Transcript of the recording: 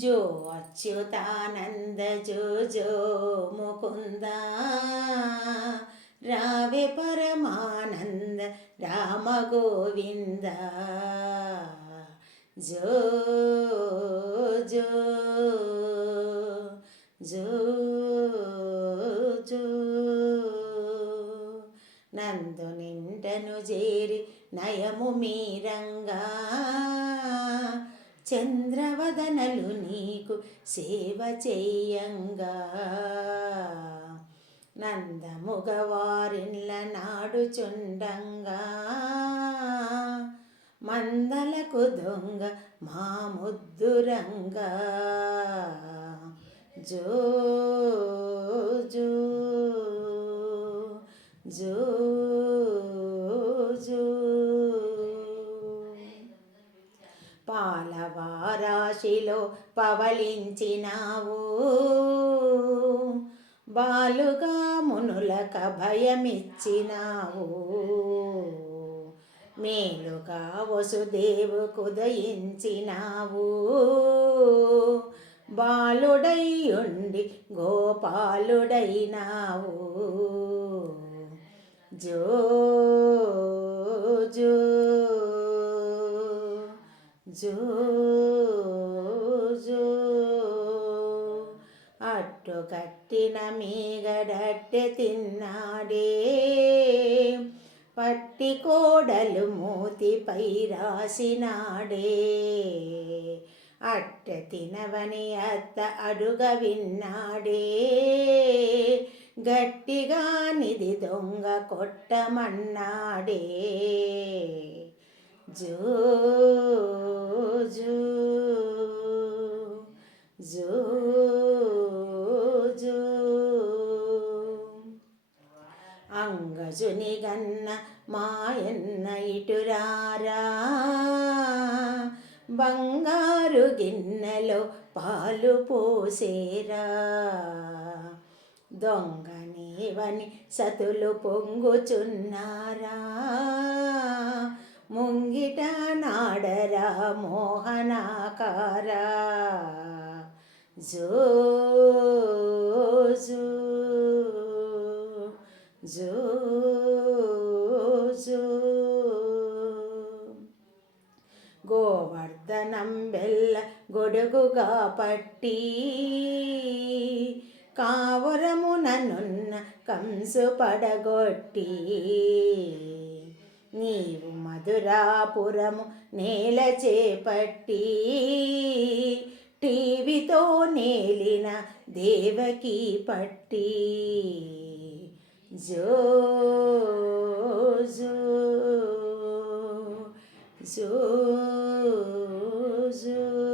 జో అచ్యుతానంద జో జో ముకుంద. రావే పరమానంద రామ గోవింద. జో జో జో జో. నందు నిండను చేరి నయము మీరంగా. చంద్రవదనలు నీకు సేవ చేయంగా. నందముగవారిన్ల నాడుచుండంగా. మందలకు దొంగ మా ముద్దురంగా. జో జో జో జో. పాలవారాశిలో పవలించినావు బాలుగా మునులక భయమిచ్చినావు. మేలుగా వసుదేవు కుదయించినావు బాలుడయ్యుండి గోపాలుడైనావు. జో జో జో జో. అట్టు కట్టిన మీగడట్టె తిన్నాడే. పట్టి కోడలు మూతిపై రాసినాడే. అట్ట తినవని అత్త అడుగ విన్నాడే. గట్టిగా నిధి దొంగ కొట్టమన్నాడే. జో జో జో జో. అంగజుని గన్న మాయన్న ఇటురారా? బంగారు గిన్నెలో పాలు పోసేరా? దొంగనేవని సతులు పొంగుచున్నారా? ముంగిట నాడరా మోహనాకారా. జో జో జో జో. గోవర్ధనం బెల్ల గొడుగుగా పట్టి కావరముననున్న కంసు పడగొట్టి నీవు మధురాపురము నేల చేపట్టి టీవీతో నేలిన దేవకి పట్టి. జో జో జో జో.